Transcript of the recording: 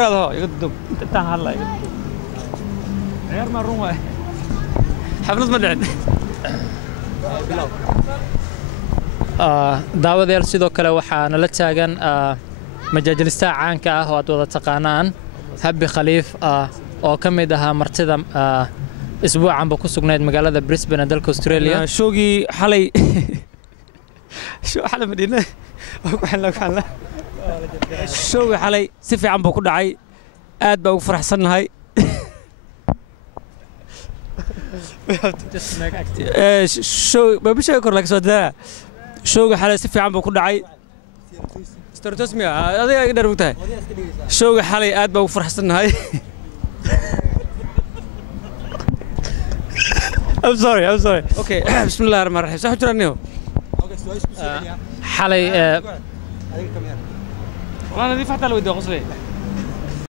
هذا يقدم انت هلا عيار ما روح حفلة مدعن daawadayaal sidoo kale waxaa nala taagan majaajilista caanka ah oo aad wada taqaanaan Habi Khaliif oo ka mid ahaa martida isbuucan ku sugnayd magaalada Brisbane ee dalka Australia showgii xalay Madiina showgii xalay si fiican buu ku dhacay aad baa ugu faraxsanahay show babisha kor laga soo daa showga xalay si fiican buu ku dhacay startosmia adiga ay dharugtahay showga xalay aad baa ugu faraxsanahay I'm sorry okay bismillahir rahmanir rahim sax jiraniyo xalay والله أنا دي فتحة لو بدي أقصلي